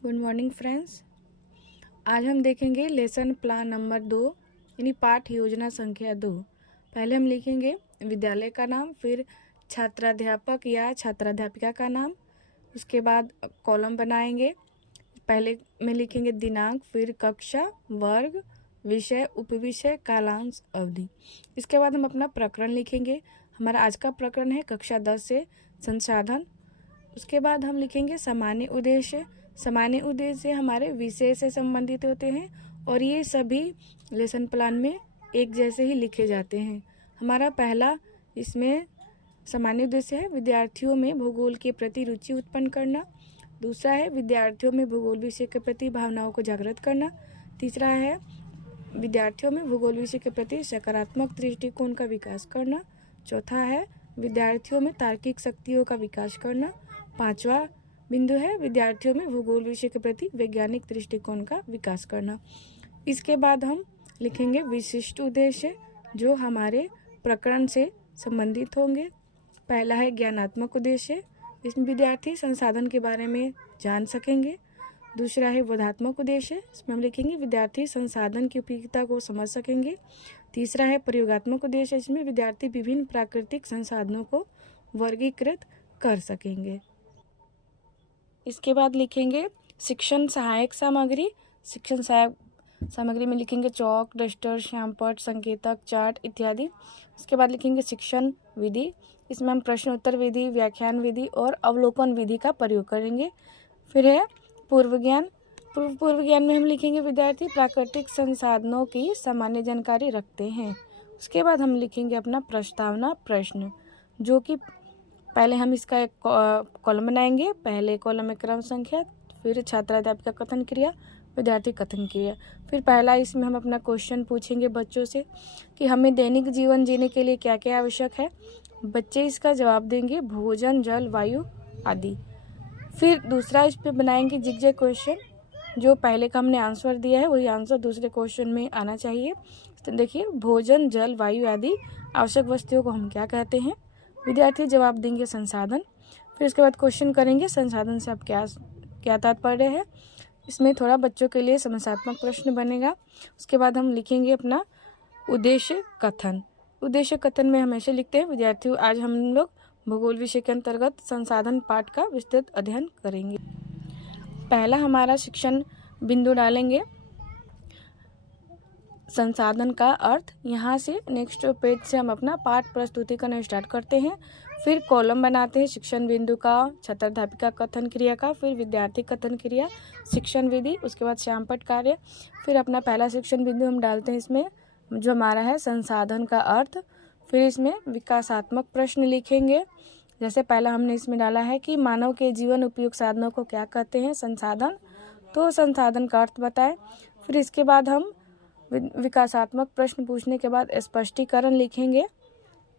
Good morning friends. आज हम देखेंगे लेसन प्लान नंबर 2 यानी पाठ योजना संख्या 2। पहले हम लिखेंगे विद्यालय का नाम, फिर छात्राध्यापक या छात्राध्यापिका का नाम। उसके बाद कॉलम बनाएंगे। पहले में लिखेंगे दिनांक, फिर कक्षा, वर्ग, विषय, उपविषय, कालांश, अवधि। इसके बाद हम अपना प्रकरण लिखेंगे। हमारा आज का प्रकरण है कक्षा 10 से संसाधन। उसके बाद हम लिखेंगे सामान्य उद्देश्य। सामान्य उद्देश्य हमारे विषय से संबंधित होते हैं और ये सभी लेसन प्लान में एक जैसे ही लिखे जाते हैं। हमारा पहला इसमें सामान्य उद्देश्य है विद्यार्थियों में भूगोल के प्रति रुचि उत्पन्न करना। दूसरा है विद्यार्थियों में भूगोल विषय के प्रति भावनाओं को जागृत करना। तीसरा है विद्यार्थियों में भूगोल विषय के प्रति सकारात्मक दृष्टिकोण का विकास करना। चौथा है विद्यार्थियों में तार्किक शक्तियों का विकास करना। पांचवा बिंदु है विद्यार्थियों में भूगोल विषय के प्रति वैज्ञानिक दृष्टिकोण का विकास करना। इसके बाद हम लिखेंगे विशिष्ट उद्देश्य जो हमारे प्रकरण से संबंधित होंगे। पहला है ज्ञानात्मक उद्देश्य, इसमें विद्यार्थी संसाधन के बारे में जान सकेंगे। दूसरा है बोधात्मक उद्देश्य, इसमें हम लिखेंगे विद्यार्थी संसाधन की उपयोगिता को समझ सकेंगे। तीसरा है प्रयोगात्मक उद्देश्य, इसमें विद्यार्थी विभिन्न प्राकृतिक संसाधनों को वर्गीकृत कर सकेंगे। इसके बाद लिखेंगे शिक्षण सहायक सामग्री। शिक्षण सहायक सामग्री में लिखेंगे चौक, डस्टर, श्यामपट्ट, संकेतक, चार्ट इत्यादि। इसके बाद लिखेंगे शिक्षण विधि, इसमें हम प्रश्न उत्तर विधि, व्याख्यान विधि और अवलोकन विधि का प्रयोग करेंगे। फिर है पूर्व ज्ञान। पूर्व ज्ञान में हम लिखेंगे विद्यार्थी प्राकृतिक संसाधनों की सामान्य जानकारी रखते हैं। उसके बाद हम लिखेंगे अपना प्रस्तावना प्रश्न, जो कि पहले हम इसका एक कॉलम बनाएंगे। पहले कॉलम में क्रम संख्या, फिर छात्राध्यापिका कथन क्रिया, विद्यार्थी कथन क्रिया। फिर पहला इसमें हम अपना क्वेश्चन पूछेंगे बच्चों से कि हमें दैनिक जीवन जीने के लिए क्या क्या आवश्यक है। बच्चे इसका जवाब देंगे भोजन, जल, वायु आदि। फिर दूसरा इस पर बनाएंगे जिगजैग क्वेश्चन, जो पहले का हमने आंसर दिया है वही आंसर दूसरे क्वेश्चन में आना चाहिए। तो देखिए भोजन, जल, वायु आदि आवश्यक वस्तुओं को हम क्या कहते हैं। विद्यार्थी जवाब देंगे संसाधन। फिर इसके बाद क्वेश्चन करेंगे संसाधन से आप क्या तात्पर्य है। इसमें थोड़ा बच्चों के लिए समस्यात्मक प्रश्न बनेगा। उसके बाद हम लिखेंगे अपना उद्देश्य कथन। उद्देश्य कथन में हम ऐसे लिखते हैं विद्यार्थियों आज हम लोग भूगोल विषय के अंतर्गत संसाधन पाठ का विस्तृत अध्ययन करेंगे। पहला हमारा शिक्षण बिंदु डालेंगे संसाधन का अर्थ। यहाँ से नेक्स्ट पेज से हम अपना पाठ प्रस्तुतिकरण स्टार्ट करते हैं। फिर कॉलम बनाते हैं शिक्षण बिंदु का, छात्राध्यापिका कथन क्रिया का, फिर विद्यार्थी कथन क्रिया, शिक्षण विधि, उसके बाद श्यामपट्ट कार्य। फिर अपना पहला शिक्षण बिंदु हम डालते हैं इसमें जो हमारा है संसाधन का अर्थ। फिर इसमें विकासात्मक प्रश्न लिखेंगे। जैसे पहला हमने इसमें डाला है कि मानव के जीवन उपयोग साधनों को क्या कहते हैं, संसाधन। तो संसाधन का अर्थ बताएं। फिर इसके बाद हम विकासात्मक प्रश्न पूछने के बाद स्पष्टीकरण लिखेंगे।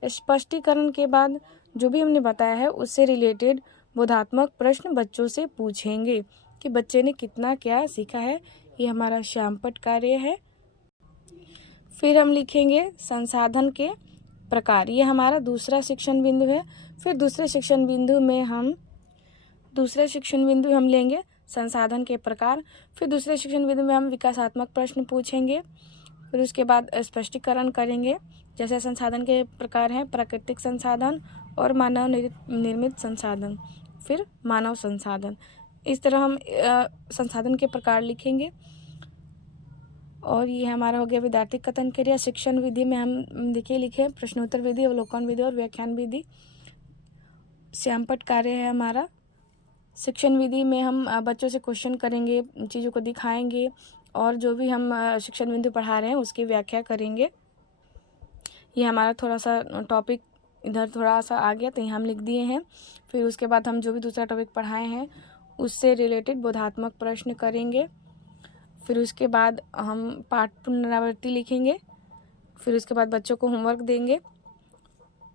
स्पष्टीकरण के बाद जो भी हमने बताया है उससे रिलेटेड बोधात्मक प्रश्न बच्चों से पूछेंगे कि बच्चे ने कितना क्या सीखा है। ये हमारा श्यामपट्ट कार्य है। फिर हम लिखेंगे संसाधन के प्रकार, ये हमारा दूसरा शिक्षण बिंदु है। फिर दूसरे शिक्षण बिंदु हम लेंगे संसाधन के प्रकार। फिर दूसरे शिक्षण बिंदु में हम विकासात्मक प्रश्न पूछेंगे। फिर उसके बाद स्पष्टीकरण करेंगे। जैसे संसाधन के प्रकार हैं प्राकृतिक संसाधन और मानव निर्मित संसाधन, फिर मानव संसाधन। इस तरह हम संसाधन के प्रकार लिखेंगे। और ये हमारा हो गया विद्यार्थी कथन क्रिया। शिक्षण विधि में हम देखिए लिखे प्रश्नोत्तर विधि, अवलोकन विधि और व्याख्यान विधि। श्यामपट्ट कार्य है हमारा। शिक्षण विधि में हम बच्चों से क्वेश्चन करेंगे, चीज़ों को दिखाएंगे और जो भी हम शिक्षण बिंदु पढ़ा रहे हैं उसकी व्याख्या करेंगे। ये हमारा थोड़ा सा टॉपिक इधर थोड़ा सा आ गया तो यहाँ हम लिख दिए हैं। फिर उसके बाद हम जो भी दूसरा टॉपिक पढ़ाए हैं उससे रिलेटेड बोधात्मक प्रश्न करेंगे। फिर उसके बाद हम पाठ पुनरावृत्ति लिखेंगे। फिर उसके बाद बच्चों को होमवर्क देंगे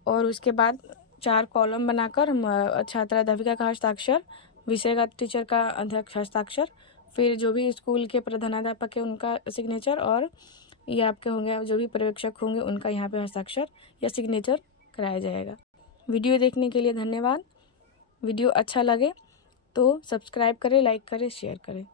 और उसके बाद 4 कॉलम बनाकर हम छात्राध्यापिका का हस्ताक्षर, विषय का टीचर का अध्यक्ष हस्ताक्षर, फिर जो भी स्कूल के प्रधानाध्यापक है उनका सिग्नेचर और ये आपके होंगे जो भी पर्यवेक्षक होंगे उनका यहाँ पे हस्ताक्षर या सिग्नेचर कराया जाएगा। वीडियो देखने के लिए धन्यवाद। वीडियो अच्छा लगे तो सब्सक्राइब करें, लाइक करें, शेयर करें।